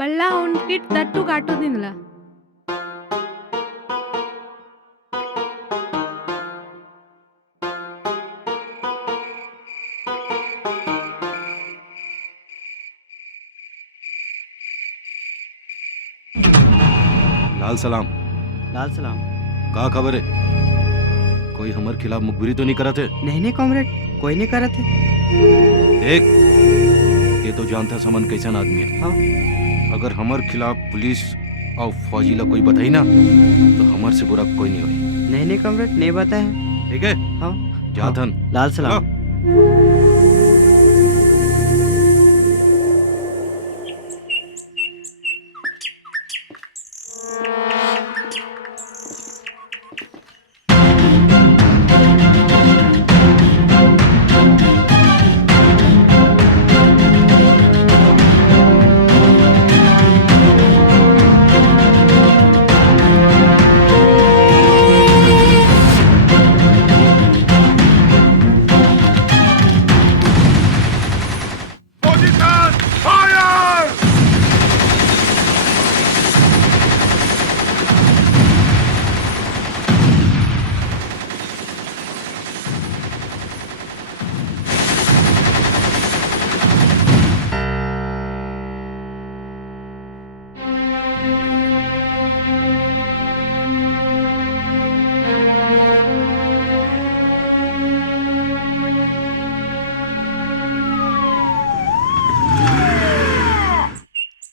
ಬಳ್ಳ ಹೊಂಟ್ಕಿಟ್ ತಟ್ಟು ಕಾಟೋದಿನ್ಲ लाल सलाम। लाल सलाम। का खबर है? कोई हमारे खिलाफ मुखबिरी तो नहीं करा थे? नहीं कॉमरेड, कोई नहीं करे थे। देख, ये तो जानता समन कैसन आदमी है। हाँ। अगर हमारे खिलाफ पुलिस और फौजी ला कोई बताई ना तो हमारे से बुरा कोई नहीं हुई। नहीं कॉमरेड, नहीं बताया। ठीक है? हाँ। जाथन। हाँ। लाल सलाम।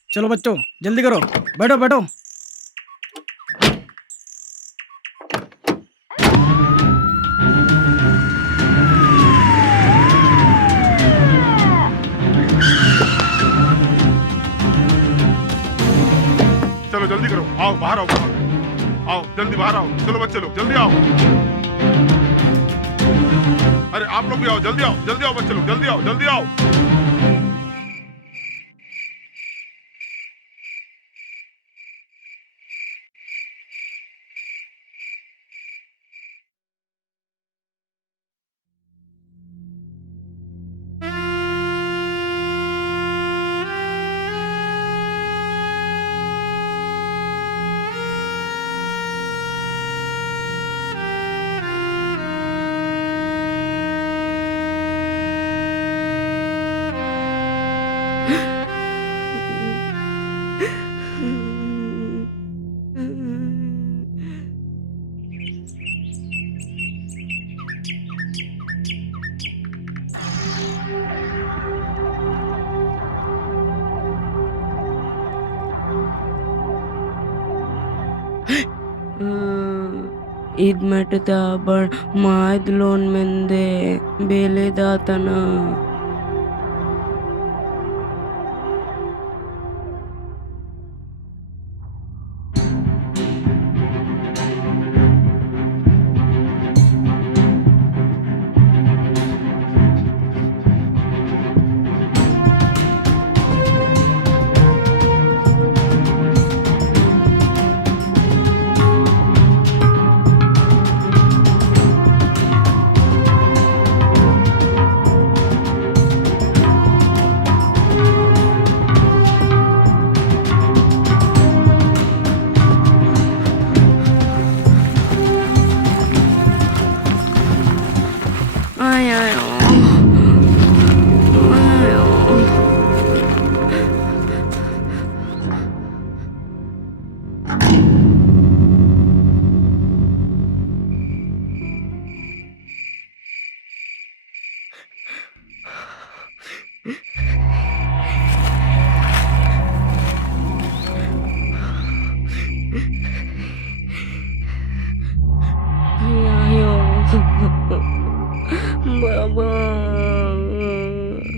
चलो बच्चों जल्दी करो, बैठो बैठो। चलो जल्दी करो, आओ बाहर आओ, आओ जल्दी बाहर आओ। चलो बच्चे लोग जल्दी आओ। अरे आप लोग भी आओ, जल्दी आओ, जल्दी आओ बच्चे लोग, जल्दी आओ, जल्दी आओ। ಇದ್ ಮಟ್ಟದ ಮಾಯ್ದ loan ಮೆಂದೆ ಬೇಲೆದಾತನ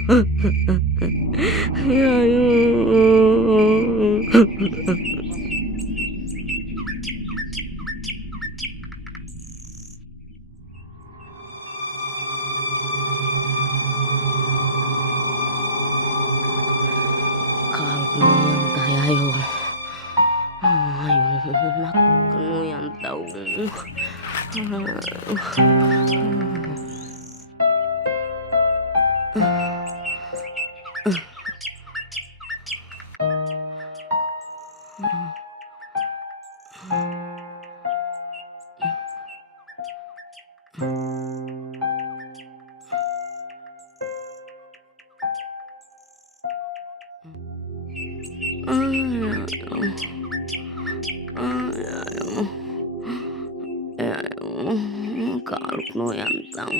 Kalkunu yang tayo. Ayo, naknu yang tahu. Kalkunu yang tahu.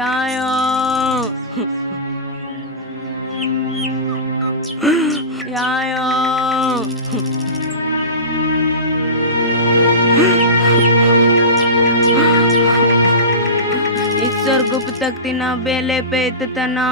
Yayo. Yayo. Isor guputak tina bele pe tatana.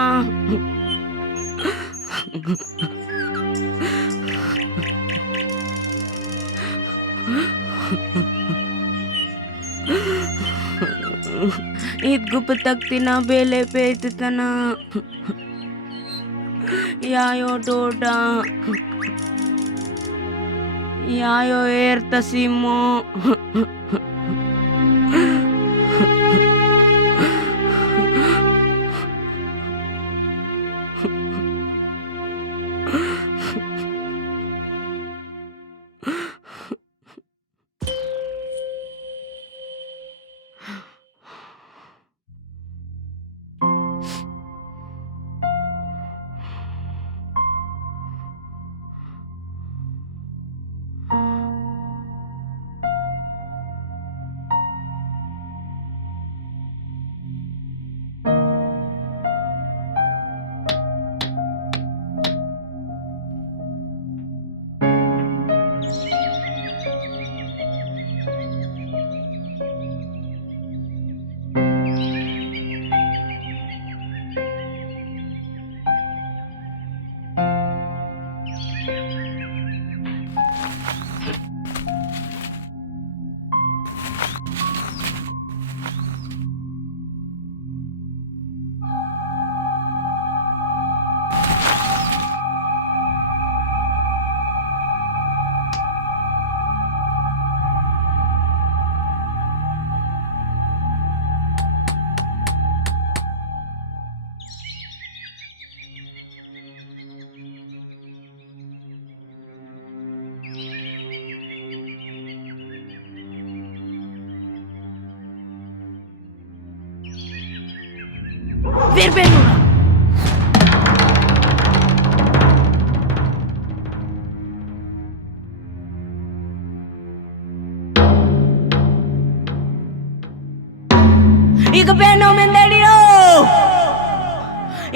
It guputak tina bele pe tatana. Yayo doda. Yayo ertasimo. Ver ben ona. Ik ben no mendelino.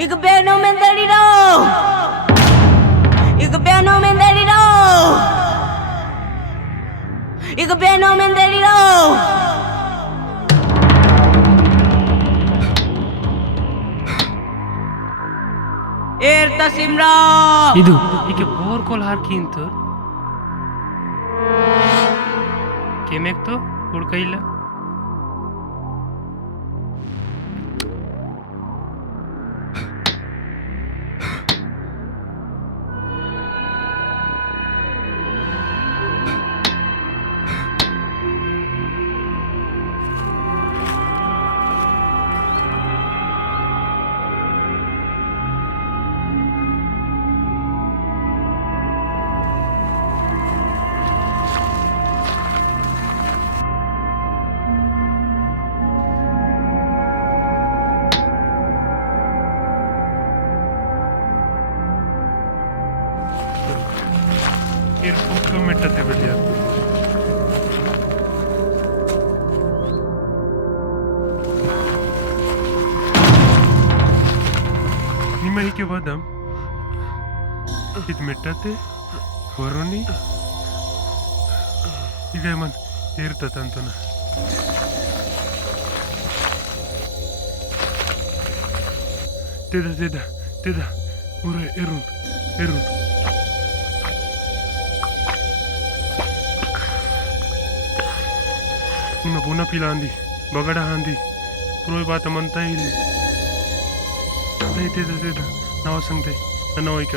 Ik ben no mendelino. Ik ben no mendelino. Ik ben no mendelino. Ertasimra. ಇದು ಈಕೆ bore ಕೋಲ್ ಹಾಕಿ ಅಂತ केमेक्तो हुडकैला ಮೆಟ್ಟತ್ತೆ ಬಿಡಿ ನಿಮ್ಮ ಹೀಗೆ ಬಾದಾಮ್ ಇದು ಮೆಟ್ಟತ್ತೆ ಹೊರೋನಿ ಈಗ ಮನ್ ಇರ್ತತಂತನ ತಿದ ಊರ ಎರುಣ್ ನಿಮ್ಮ ಪುನ ಪಿಲ ಅಂದಿ ಬಗಡ ಅಂದಿ ಪುರೋಯ್ ಬಾತ ಮಂತ ಇಲ್ಲಿ ತಿದ ನಾವ ಸಂಗತೆ ನನ್ನ ವೈಕ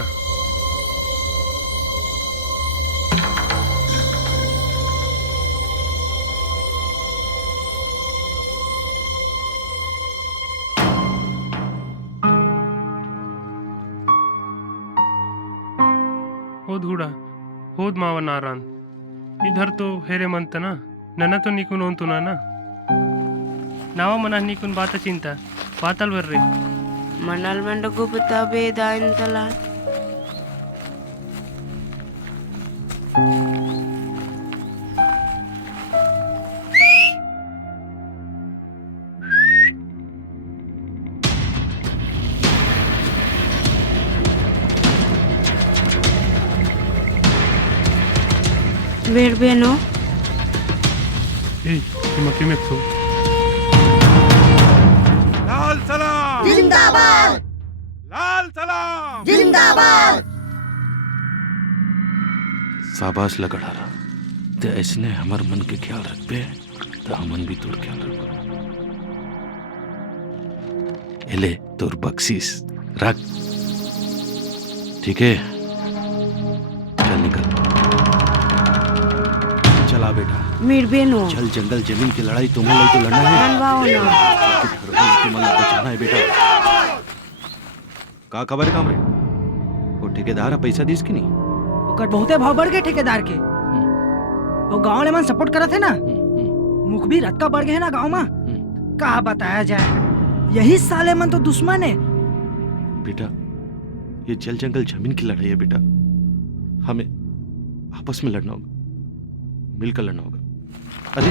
होद हुडा होद मावा नारान इधर तो हेरे म्हणतं ना नना तो निकून होतो ना नावा मना निकून बात चिंता पाताल वर रे మనల్ మెండ గుబుతా బేదాయింతలా ಬೇಡ್ಬೇನು ಏಯ್ ನಿಮ್ಮ ಕಿಮೆಕ್ತು लाल सलाम जिंदाबाद लाल सलाम जिंदाबाद शाबाश लगड़ा रहा तो ऐसने हमार मन के ख्याल रख पे तो हमन भी तोर ख्याल रख एले तोर बख्शीश रख ठीक है चल निकल चला बेटा మీడ్బేను चल जंगल जमीन की लड़ाई तुम्हें तो लड़ना है నన్వావునా तुम्हें बचाना है बेटा का खबर है कामरे वो ठेकेदार पैसा दीस की नहीं ओकर बहुते भाव बढ़ गए ठेकेदार के वो गांव ले मन सपोर्ट करत है ना मुख भी रत का बढ़ गए है ना गांव में कहा बताया जाए यही साले मन तो दुश्मन है बेटा ये जल जंगल जमीन की लड़ाई है बेटा हमें आपस में लड़ना होगा मिलकर लड़ना होगा अरे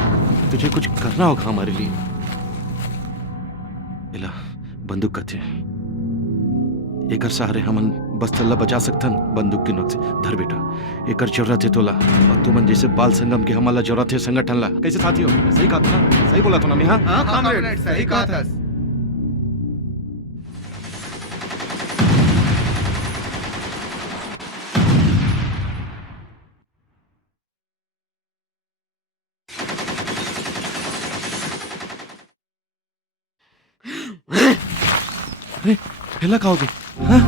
तुझे कुछ करना होगा हमारे लिए इला बंदूक कथे एकर सहारे हमन बस तल्ला बचा सकथन बंदूक के नोक से धर बेटा एकर जरूरत है तोला और तुमन जैसे बाल संगम के हमारा जरूरत है संगठन ला कैसे साथी हो सही कहा था ना सही बोला था ना मैं हाँ कॉमरेड सही कहा था अरे हेला खाओगे हाँ